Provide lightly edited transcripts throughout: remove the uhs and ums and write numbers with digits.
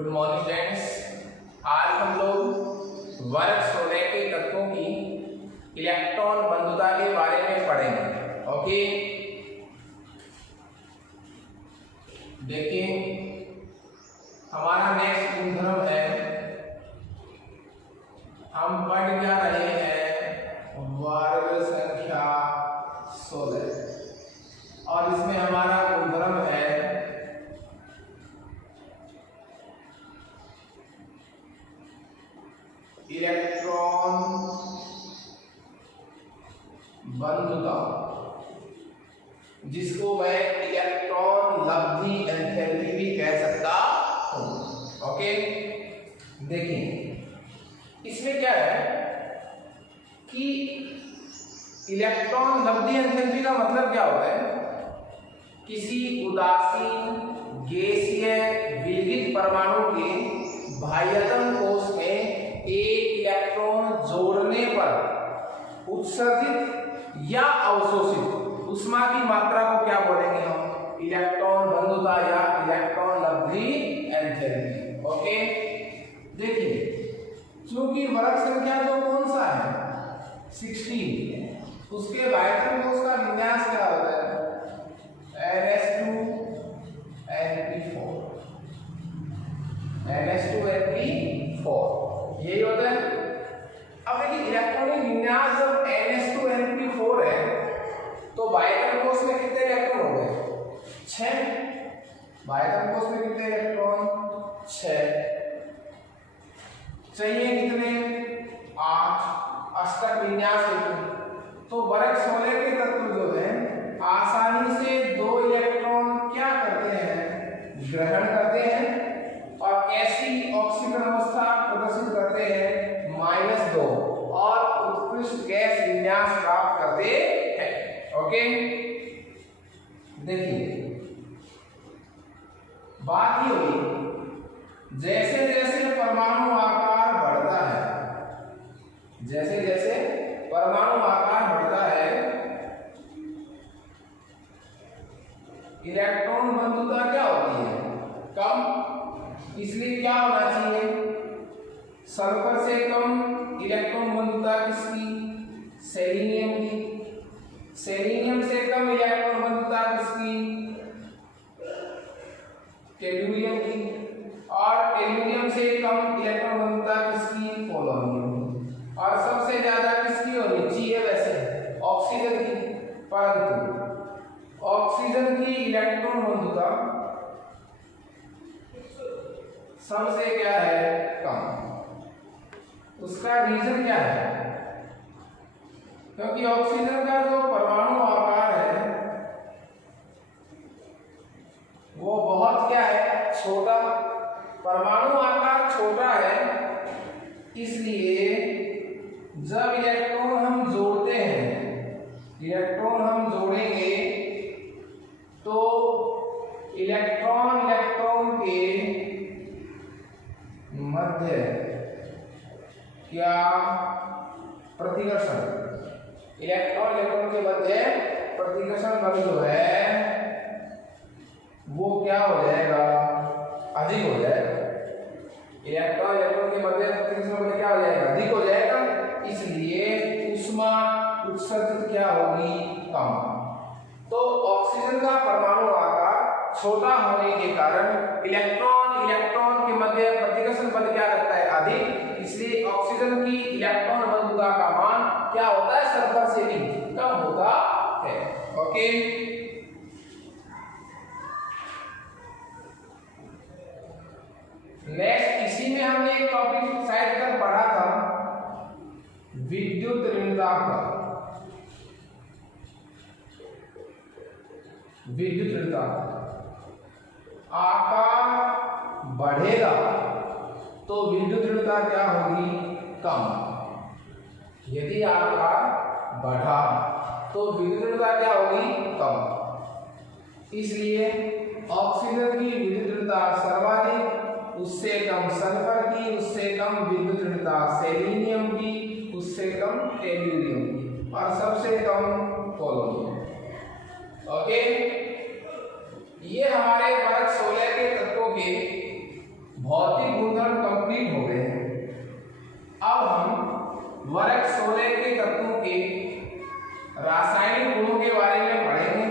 Good morning friends. आज हम लोग वर्ग 16 के तत्वों की इलेक्ट्रॉन बंधुता के बारे में पढ़ेंगे। ओके, देखिए हमारा नेक्स्ट गुणधर्म है, हम पढ़ क्या रहे हैं, वर्ग संख्या 16 और इसमें हमारा गुणधर्म है इलेक्ट्रॉन बंधुता, जिसको मैं इलेक्ट्रॉन लब्धि एंथैल्पी भी कह सकता हूं। ओके, देखिए इसमें क्या है कि इलेक्ट्रॉन लब्धि एंथैल्पी का मतलब क्या होता है, किसी उदासीन गैसीय विलगित परमाणु के बाह्यतम कोश में एक इलेक्ट्रॉन जोड़ने पर उत्सर्जित या अवशोषित ऊष्मा की मात्रा को क्या बोलेंगे हम, इलेक्ट्रॉन बंधुता या इलेक्ट्रॉन लब्धि एंथैल्पी। ओके, देखिए चूंकि वर्ग संख्या जो कौन सा है 16, उसके बाह्यतम कोश का विन्यास क्या होता है NH2NP4 यही होता है। अब देखिए इलेक्ट्रॉनिक विन्यास जब NH2NP4 है तो बाह्यतम कोश में कितने इलेक्ट्रॉन हो गए 6। बाह्यतम कोश में कितने इलेक्ट्रॉन 6 चाहिए, कितने 8 अष्टक विन्यास हेतु। तो वर्ग 16 के तत्व जो है आसानी से 2 इलेक्ट्रॉन क्या करते हैं, ग्रहण करते हैं और कैसी ऑक्सीकरण अवस्था प्रदर्शित करते हैं -2 और उत्कृष्ट गैस विन्यास प्राप्त करते हैं। ओके, देखिए बात ये हुई जैसे जैसे परमाणु आकार बढ़ता है, जैसे जैसे परमाणु आकार बढ़ता है इलेक्ट्रॉन बंधुता क्या होती है, कम। इसलिए क्या होना चाहिए, सल्फर से कम इलेक्ट्रॉन बंधुता किसकी, सेलेनियम की। सेलेनियम से कम इलेक्ट्रॉन बंधुता किसकी, टेलुरियम की। और टेलुरियम से कम इलेक्ट्रॉन बंधुता किसकी, पोलोनियम की। और सबसे ज्यादा किसकी होनी चाहिए वैसे, ऑक्सीजन की। परंतु ऑक्सीजन की इलेक्ट्रॉन बंधुता सबसे क्या है, कम। उसका रीजन क्या है, क्योंकि ऑक्सीजन का जो परमाणु आकार है वो बहुत क्या है, छोटा। परमाणु आकार छोटा है, इसलिए जब इलेक्ट्रॉन हम जोड़ते हैं, इलेक्ट्रॉन हम जोड़ेंगे तो इलेक्ट्रॉन के मध्य क्या प्रतिकर्षण, इलेक्ट्रॉन के मध्य प्रतिकर्षण बल जो है वो क्या हो जाएगा, अधिक हो जाएगा। इलेक्ट्रॉन के मध्य प्रतिकर्षण बल क्या हो जाएगा, अधिक हो जाएगा। इसलिए ऊष्मा उत्सर्जित क्या होगी, कम। तो ऑक्सीजन का परमाणु आकार छोटा होने के कारण इलेक्ट्रॉन के मध्य प्रतिकर्षण बल क्या करता है, अधिक। इसलिए ऑक्सीजन की इलेक्ट्रॉन बंधुता का मान क्या होता है, सल्फर से भी कम होता है। ओके, नेक्स्ट इसी में हमने एक टॉपिक शायद तक पढ़ा था, विद्युत ऋणता का। विद्युत ऋणता आकार बढ़ेगा तो विद्युत ऋणता क्या होगी, कम। यदि आकार बढ़ा तो विद्युत ऋणता क्या होगी, कम। इसलिए ऑक्सीजन की विद्युत ऋणता सर्वाधिक, उससे कम सल्फर की, उससे कम विद्युत ऋणता सेलेनियम की, उससे कम टेलुरियम की और सबसे कम पोलोनियम। ओके, ये हमारे वर्ग 16 के तत्वों के भौतिक गुणधर्म कंप्लीट हो गए हैं। अब हम वर्ग 16 के तत्वों के रासायनिक गुणों के बारे में पढ़ेंगे।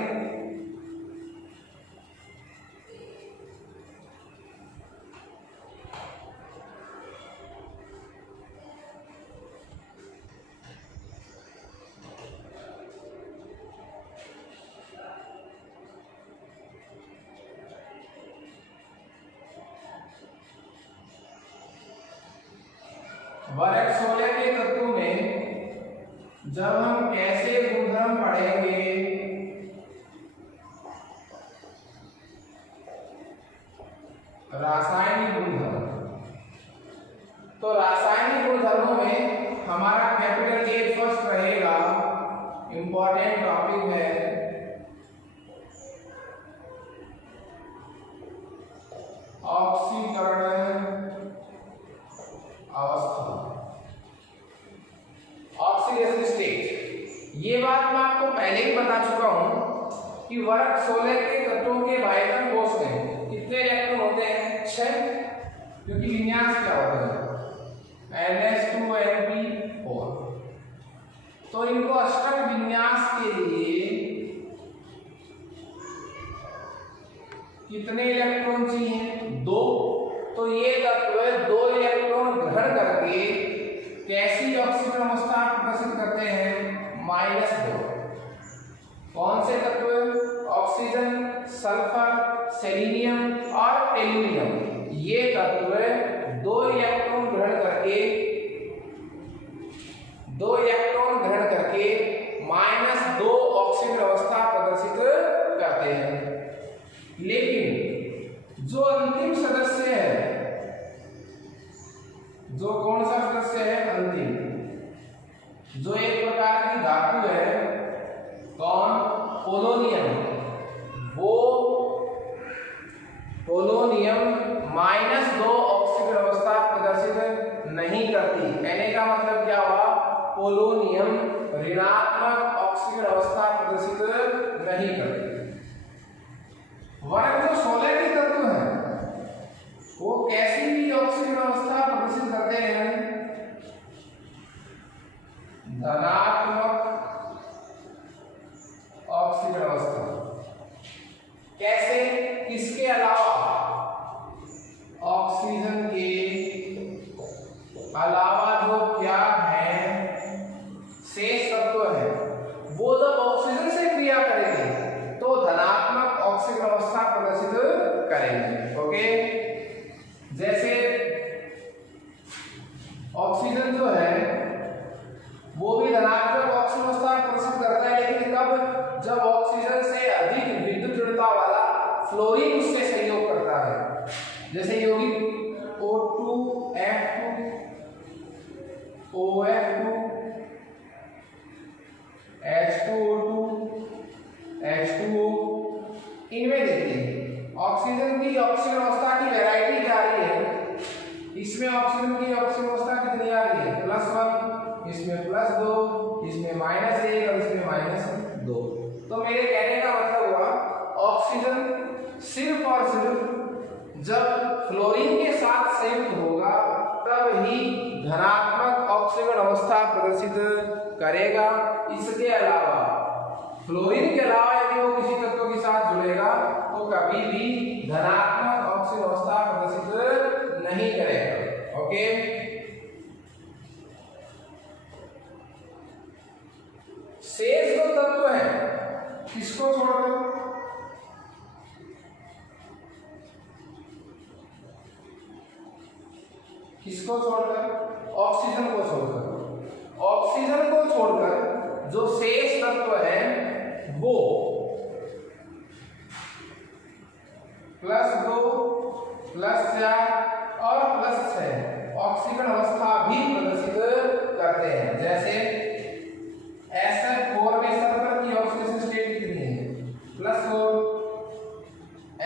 वर्ग 16 के तत्वों में जब हम कैसे गुणधर्म पढ़ेंगे, रासायनिक गुणधर्म, तो रासायनिक गुणधर्मों में हमारा कैपिटल ए फर्स्ट रहेगा। इंपॉर्टेंट टॉपिक है ऑक्सीकरण अवस्था, ऑक्सीडेशन स्टेट। ये बात मैं आपको पहले ही बता चुका हूं कि वर्ग 16 के तत्वों के बाह्यतम कोश में कितने इलेक्ट्रॉन होते हैं? 6, क्योंकि विन्यास क्या होता है? NH2Np4। तो इनको अष्टक विन्यास के लिए कितने इलेक्ट्रॉन चाहिए? 2। तो ये तत्व 2 इलेक्ट्रॉन ग्रहण करके कैसी ऑक्सीजन अवस्था प्रदर्शित करते हैं? -2। कौन से तत्व? ऑक्सीजन, सल्फर, सेलेनियम और एल्यूमिनियम। ये तत्व 2 इलेक्ट्रॉन ग्रहण करके -2 ऑक्सीजन अवस्था प्रदर्शित करते हैं। लेकिन जो अंतिम सदस्य है, जो कौन सा सदस्य है? अंतिम, जो एक प्रकार की धातु है, कौन? पोलोनियम। वो पोलोनियम -2 ऑक्सीजन अवस्था प्रदर्शित नहीं करती। कहने का मतलब क्या हुआ? पोलोनियम ऋणात्मक ऑक्सीजन अवस्था प्रदर्शित नहीं करती। वर्ग जो 16 के तत्व हैं वो कैसी भी ऑक्सीजन अवस्था प्रदर्शित करते हैं? धनात्मक ऑक्सीजन अवस्था। कैसे? किसके अलावा? ऑक्सीजन के अलावा जो क्या है, शेष तत्व है, वो जब ऑक्सीजन से क्रिया करेंगे तो धनात्मक ऑक्सीजन अवस्था प्रदर्शित करेंगे। ओके, जैसे ऑक्सीजन जो है वो भी धनात्मक ऑक्सीजन अवस्था प्रदर्शित करता है, लेकिन कब? जब ऑक्सीजन से अधिक विद्युत ऋणता वाला फ्लोरीन उससे सहयोग करता है। जैसे यौगिक O2, F2, OF2, H2O2, H2O, इनमें देखिए ऑक्सीजन की ऑक्सीजन अवस्था की वैरायटी क्या आ रही है। इसमें ऑक्सीजन की ऑक्सीजन अवस्था कितनी आ रही है? +1, इसमें +2, इसमें -1 और इसमें -2। तो मेरे कहने का मतलब हुआ ऑक्सीजन सिर्फ और सिर्फ जब फ्लोरीन के साथ संयुक्त होगा तब ही धनात्मक ऑक्सीजन अवस्था प्रदर्शित करेगा। इसके अलावा फ्लोरीन के अलावा यदि वो किसी तत्व के साथ जुड़ेगा तो कभी भी धनात्मक ऑक्सीजन अवस्था प्रदर्शित नहीं करेगा। ओके, शेष जो तत्व है किसको छोड़कर? किसको छोड़कर? ऑक्सीजन को छोड़कर। ऑक्सीजन को छोड़कर जो शेष तत्व है वो +2, +4 और +6 ऑक्सीजन अवस्था भी प्रदर्शित करते हैं। जैसे SF4 में सल्फर की ऑक्सीडेशन स्टेट कितनी है? +4।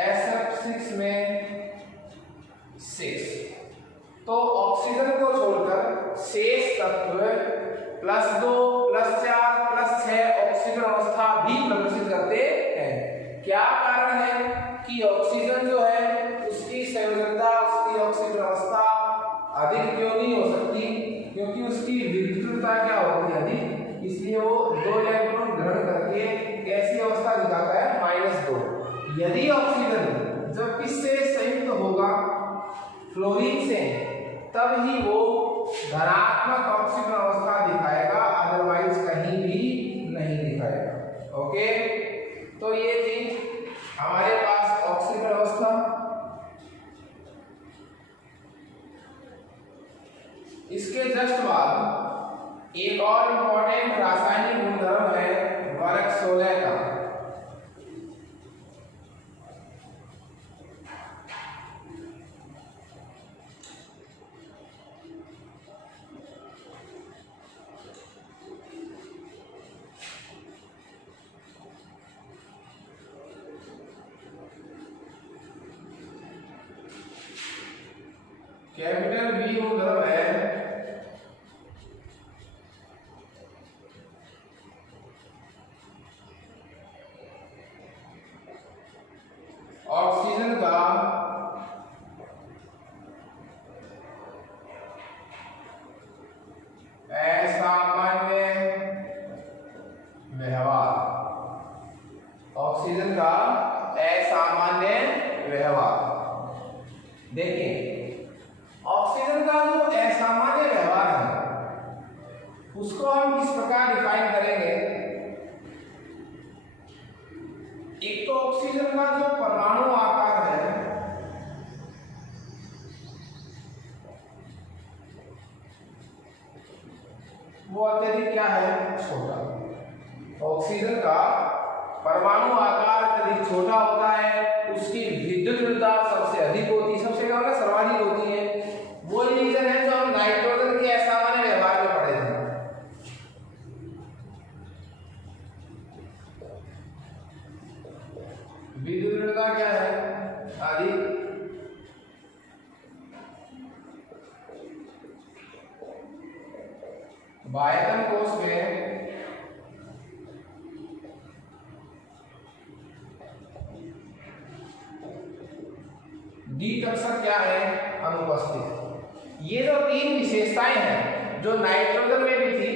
SF6 में 6। तो ऑक्सीजन को छोड़कर शेष तत्व +2, +4, +6 ऑक्सीजन अवस्था भी प्रदर्शित करते हैं। क्या कारण है कि ऑक्सीजन जो है उसकी संयोजकता, उसकी ऑक्सीजन अवस्था अधिक क्यों नहीं हो सकती? क्योंकि उसकी विद्युतता क्या होती है? अधिक, इसलिए वो 2 इलेक्ट्रॉन ग्रहण करके कैसी अवस्था दिखाता है? -2। यदि ऑक्सीजन जब किससे संयुक्त होगा? फ्लोरीन से, तब ही वो धनात्मक ऑक्सीजन अवस्था दिखाएगा, अदरवाइज कहीं भी नहीं दिखाएगा। ओके, तो ये थी हमारे पास ऑक्सीजन अवस्था। इसके जस्ट बाद एक और इंपॉर्टेंट रासायनिक गुणधर्म है वर्ग 16 का। कैपिटल बी गुणधर्म है ऑक्सीजन का असामान्य व्यवहार। ऑक्सीजन का असामान्य व्यवहार। देखिए, ऑक्सीजन का जो असामान्य व्यवहार है उसको हम किस प्रकार डिफाइन करेंगे? एक तो ऑक्सीजन का जो परमाणु आकार है वो अत्यधिक क्या है? छोटा। ऑक्सीजन का परमाणु आकार अत्यधिक छोटा होता है, उसकी विद्युतता सबसे अधिक होती है, सबसे क्या होगा? सर्वाधिक होती है। वो रीजन है जो हम नाइट्रोजन के असामान्य व्यवहार में पढ़े थे। विद्युतता क्या है? अधिक। बाह्यतम कोश में डी कक्षक क्या है? अनुपस्थित। ये जो 3 विशेषताएं हैं जो नाइट्रोजन में भी थी,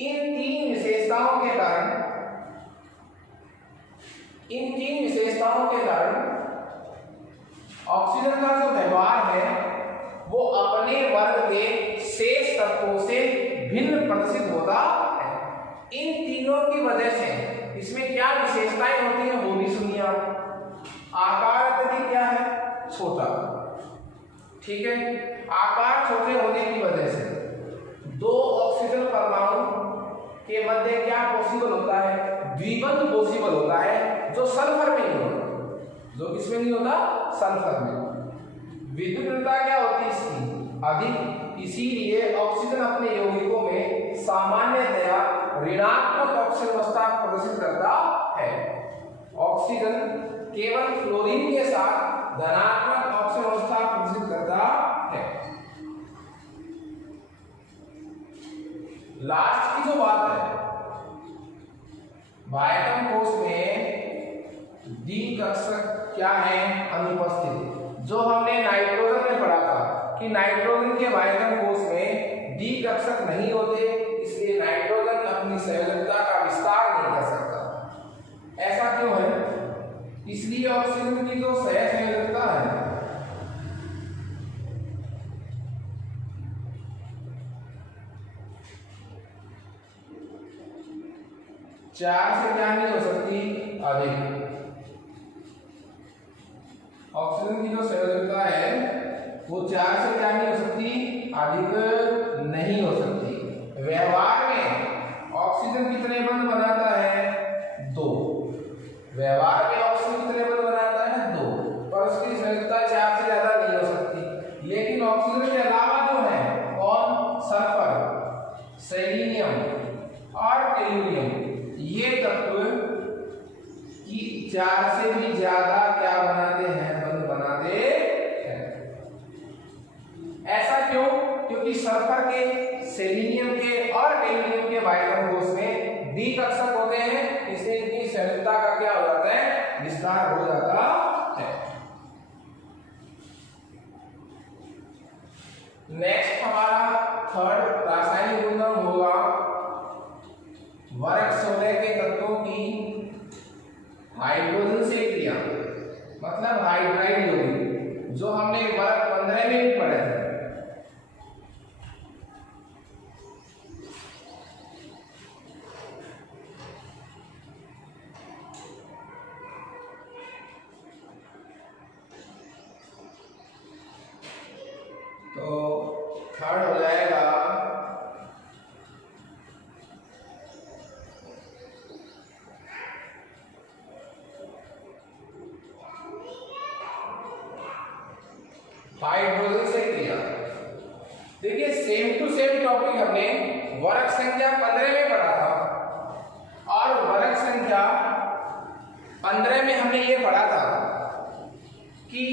इन 3 विशेषताओं के कारण ऑक्सीजन का जो व्यवहार है वो अपने वर्ग के शेष तत्वों से भिन्न प्रदर्शित होता है। इन तीनों की वजह से इसमें क्या विशेषताएं होती हैं वो भी सुनिए आप। आकार अत्यधिक क्या है? छोटा। ठीक है, आकार छोटे होने की वजह से 2 ऑक्सीजन परमाणु के मध्य क्या पॉसिबल होता है? द्विबंध पॉसिबल होता है, जो सल्फर में नहीं होता। जो किसमें नहीं होता? सल्फर में। विद्युतता क्या होती है इसकी? अधिक। इसीलिए ऑक्सीजन अपने यौगिकों में सामान्यतया ऋणात्मक ऑक्सीजन अवस्था प्रदर्शित करता है। ऑक्सीजन केवल फ्लोरीन के साथ धनात्मक ऑक्सीजन अवस्था प्रदर्शित करता है। लास्ट की जो बात है, बाह्यतम कोश में डी कक्षक क्या है? अनुपस्थित। जो हमने नाइट्रोजन में पढ़ा था कि नाइट्रोजन के बाह्यतम कोश में डी कक्षक नहीं होते, इसलिए नाइट्रोजन अपनी संयोजकता का विस्तार नहीं कर सकता। ऐसा क्यों है? इसलिए ऑक्सीजन की जो सहसंयोजकता है चार से क्या नहीं हो सकती? अधिक। ऑक्सीजन की जो संयोजकता है वो 4 से क्या नहीं हो सकती? अधिक नहीं हो सकती। व्यवहार में ऑक्सीजन कितने बंध बनाता है? 2। व्यवहार में ऑक्सीजन कितने बंध बनाता है? 2, पर उसकी संयोजकता 4 से ज्यादा नहीं हो सकती। लेकिन ऑक्सीजन के अलावा जो है कौन? सल्फर, सेलेनियम और टेलुरियम, ये तत्व की 4 से भी ज्यादा क्या बनाते हैं? बंध बनाते हैं। ऐसा क्यों? क्योंकि सल्फर के, सेलेनियम के और टेलुरियम के बाह्यतम कोश में डी कक्षक होते हैं, इसलिए इनकी संयोजकता का क्या हो जाता है? विस्तार हो जाता है। नेक्स्ट हमारा थर्ड रासायनिक गुणधर्म होगा वर्ग 16 के तत्वों की हाइड्रोजन से क्रिया, मतलब हाइड्राइड यौगिक, जो हमने वर्ग 15 में भी पढ़े थे। तो थर्ड हो जाएगा हाइड्रोजन से क्रिया। देखिए सेम टू सेम टॉपिक हमने वर्ग संख्या 15 में पढ़ा था, और वर्ग संख्या 15 में हमने ये पढ़ा था कि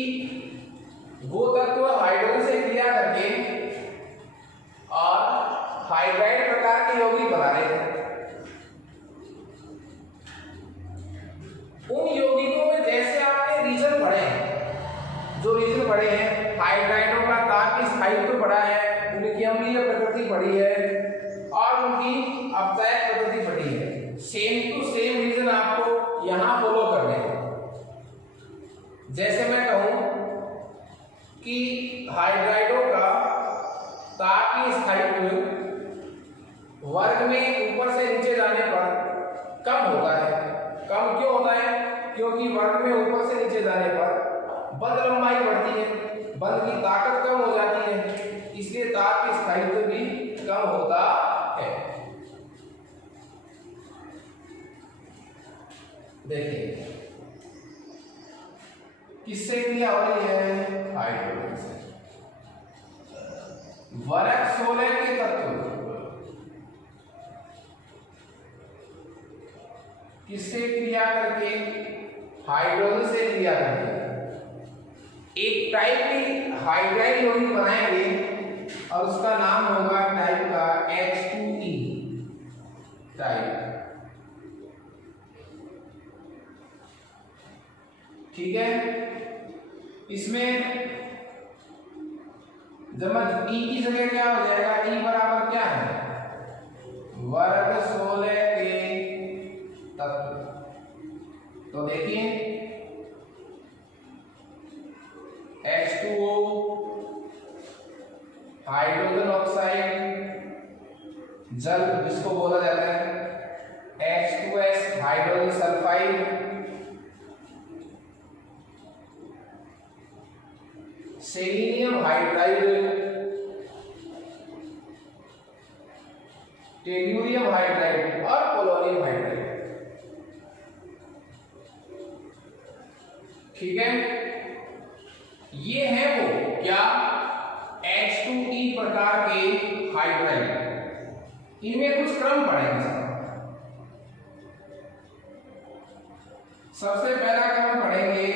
वो तत्व हाइड्रोजन से क्रिया करके और हाइड्राइड प्रकार के यौगिक बना रहे थे। उन यौगिकों में जैसे आपने रीजन पढ़े हैं, जो रीजन पढ़े हैं, हाइड्राइडों का ताप स्थायित्व पढ़ा है, उनकी अम्लीय प्रकृति पढ़ी है और उनकी अपचायक प्रकृति पढ़ी है। सेम टू सेम रीजन आपको यहां फॉलो करने हैं। जैसे मैं कहूं कि हाइड्राइडों का ताप स्थायित्व वर्ग में ऊपर से नीचे जाने पर कम होता है। कम क्यों होता है? क्योंकि वर्ग में ऊपर से नीचे जाने पर बंध लंबाई बढ़ती है, बंध की ताकत कम हो जाती है, इसलिए ताप की स्थायित्व भी कम होता है। देखिए किससे क्रिया हो रही है? हाइड्रोजन से। वर्ग 16 के तत्व किससे क्रिया करके? हाइड्रोजन से क्रिया करके एक टाइप की हाइड्राइड यौगिक बनाएंगे और उसका नाम होगा टाइप का H2E टाइप। ठीक है, इसमें जब E की जगह क्या हो जाएगा? E बराबर क्या है? वर्ग 16 के तत्व। तो देखिए H2O हाइड्रोजन ऑक्साइड जल जिसको बोला जाता है, H2S hydrogen sulphide, selenium hydride, tellurium hydride और पोलोनियम हाइड्राइड। ठीक है, ये है वो क्या? H2E प्रकार के हाइड्राइड। इनमें कुछ क्रम पढ़ेंगे। सबसे पहला क्रम पढ़ेंगे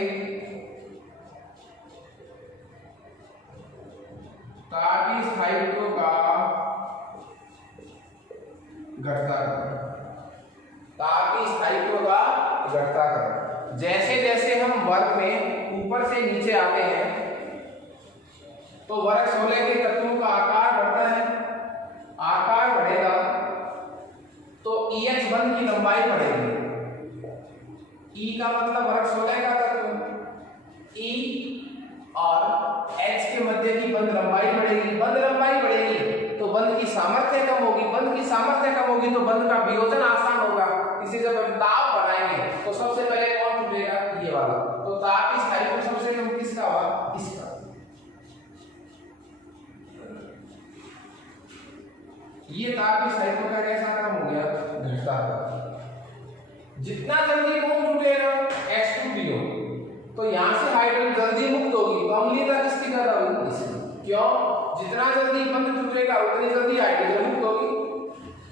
तापीय स्थायित्व का घटता क्रम। तापीय स्थायित्व का घटता क्रम। जैसे जैसे हम वर्ग में ऊपर से नीचे आते हैं तो वर्ग 16 के तत्वों का आकार बढ़ता है। आकार बढ़ेगा तो EH बंध की लंबाई बढ़ेगी। E का मतलब वर्ग 16 का तत्व, E और H के मध्य की बंध लंबाई बढ़ेगी। बंध लंबाई बढ़ेगी तो बंध की सामर्थ्य कम होगी। बंध की सामर्थ्य कम होगी तो बंध का वियोजन आसान होगा। इसे जब हम ताप बढ़ाएंगे तो सबसे पहले कौन टूटेगा? ये वाला। तो ताप की स्थायित्व सबसे कम किसका होगा? इसका। ये ताप की स्थायित्व का कैसा क्रम हो गया? घटता हुआ। जितना जल्दी कौन टूटेगा? H2PO। तो यहां से हाइड्रोजन जल्दी मुक्त होगी तो अम्लीयता किसकी ज्यादा होगी? इसकी। क्यों? जितना जल्दी बंध टूटेगा उतनी जल्दी हाइड्रोजन मुक्त होगी।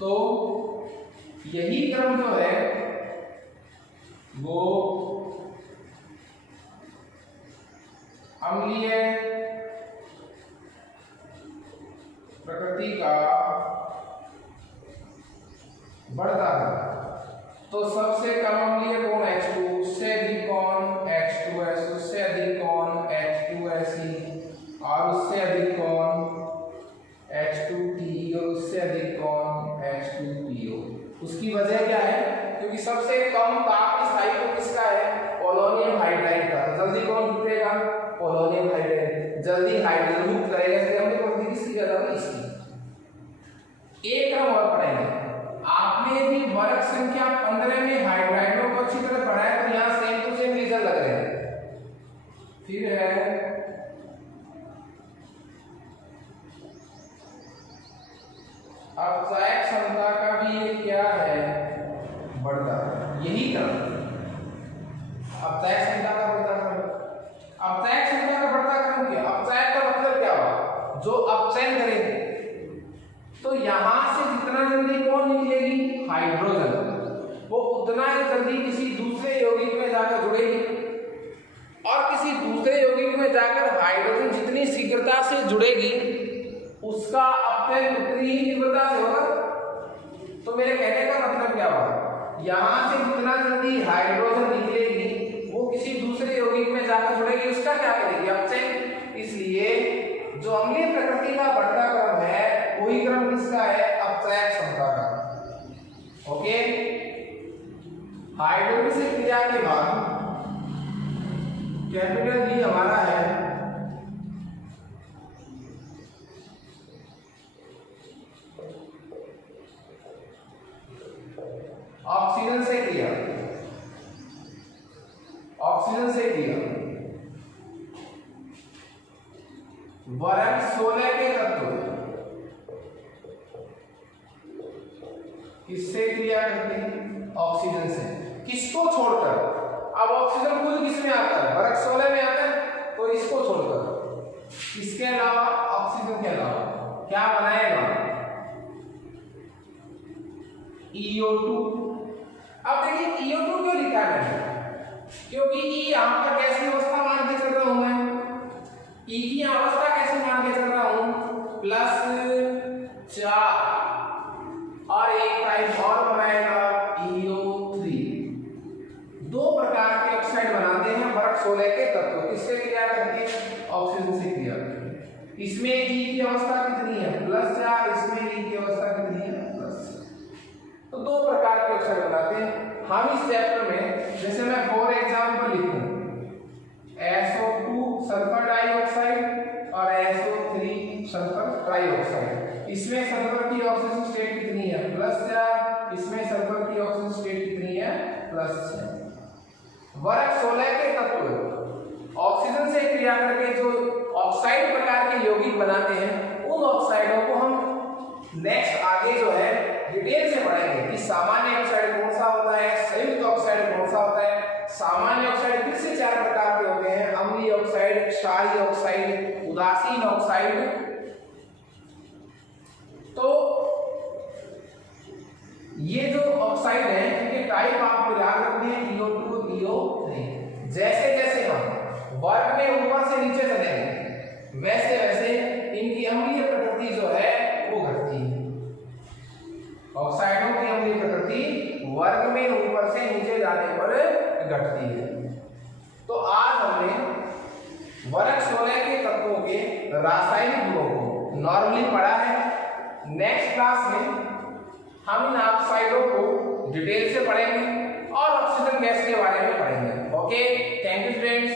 तो यही क्रम जो है वो अम्लीय प्रकृति का बढ़ता है। तो सबसे कम अम्लीय कौन? H2। उससे अधिक कौन? H2S। उससे अधिक कौन? H2SE। और उससे अधिक कौन H2TeO, उससे अधिक कौन H2PO। उसकी वजह क्या है? क्योंकि सबसे कम ताप स्थायित्व किसका है? पोलोनियम हाइड्राइड का। तो जल्दी कौन जुड़ेगा? पोलोनियम हाइड्राइड जल्दी हाइड्रोजन मुक्त करेगा, इसलिए हमने पढ़ी किसकी ज्यादा है? इसकी। एक क्रम और पढ़ेंगे। आपने भी वर्ग संख्या 15 में हाइड्राइडों को अच्छी तरह पढ़ा है, तो यहाँ सेम टू सेम रीजन लग रहे हैं। फिर है अपचय क्षमता का भी ये क्या है? बढ़ता। यही क्रम अपचय क्षमता का बढ़ता क्रम। अपचय क्षमता का बढ़ता क्रम क्या? अपचय का मतलब क्या हुआ? जो अपचयन करेंगे तो यहां से जितना जल्दी कौन निकलेगी? हाइड्रोजन। वो उतना ही जल्दी किसी दूसरे यौगिक में जाकर जुड़ेगी, और किसी दूसरे यौगिक में जाकर हाइड्रोजन जितनी शीघ्रता से जुड़ेगी उसका अपचयन उतनी ही तीव्रता से होगा। तो मेरे कहने का मतलब क्या हुआ? यहां से जितना जल्दी हाइड्रोजन निकलेगी वो किसी दूसरे यौगिक में जाकर जुड़ेगी, उसका क्या करेगी? अपचयन। इसलिए जो अम्लीय प्रकृति का बढ़ता क्रम है वही क्रम किसका है? अपचय क्षमता का। ओके। हाइड्रोलिसिस क्रिया के बाद कैपिटल D हमारा है ऑक्सीजन से क्रिया। ऑक्सीजन से क्रिया वर्ग 16 के तत्व किससे क्रिया करते हैं? ऑक्सीजन से। किसको छोड़कर? अब ऑक्सीजन खुद किस में आता है? वर्ग 16 में आता है, तो इसको छोड़कर। इसके अलावा ऑक्सीजन के अलावा क्या बनाएगा? EO2। अब देखिए EO2 क्यों लिखा है? क्योंकि E यहां पर कैसी अवस्था मान के चल रहा हूं मैं? E की अवस्था कैसे मान के चल रहा हूं? +4 और एक टाइप और बनाएगा EO3। दो प्रकार के ऑक्साइड बनाते हैं वर्ग 16 के तत्व। किससे क्रिया करती है? ऑक्सीजन से क्रिया करती है। इसमें E की अवस्था कितनी है? +4। इसमें E की अवस्था कितनी है? +6। तो दो प्रकार के ऑक्साइड बनाते हैं। हम इस चैप्टर में जैसे मैं फॉर एग्जांपल लिखूं SO2 सल्फर डाइऑक्साइड और SO3 सल्फर ट्राइऑक्साइड। इसमें सल्फर की ऑक्सीजन स्टेट कितनी है? +4। इसमें सल्फर की ऑक्सीजन स्टेट कितनी है? +6। वर्ग 16 के तत्व ऑक्सीजन से क्रिया करके जो ऑक्साइड प्रकार के यौगिक बनाते हैं, उन ऑक्साइडों को हम नेक्स्ट आगे जो है डिटेल से पढ़ेंगे कि सामान्य ऑक्साइड कौन सा होता है, संयुक्त ऑक्साइड कौन सा होता है। सामान्य ऑक्साइड फिर से 4 प्रकार के होते हैं: अम्लीय ऑक्साइड, क्षारीय ऑक्साइड, उदासीन ऑक्साइड। तो ये जो ऑक्साइड है इनके टाइप आपको याद रखने हैं, EO2, EO3। जैसे जैसे हम वर्ग में ऊपर से नीचे चलेंगे वैसे वैसे इनकी अम्लीय प्रकृति जो है वो घटती है। ऑक्साइडों की अम्लीय प्रकृति वर्ग में ऊपर से नीचे जाने पर घटती है। तो आज हमने वर्ग 16 के तत्वों के रासायनिक गुणों को नॉर्मली पढ़ा है। नेक्स्ट क्लास में हम इन ऑक्साइडों को डिटेल से पढ़ेंगे और ऑक्सीजन गैस के बारे में पढ़ेंगे। Okay, thank you friends.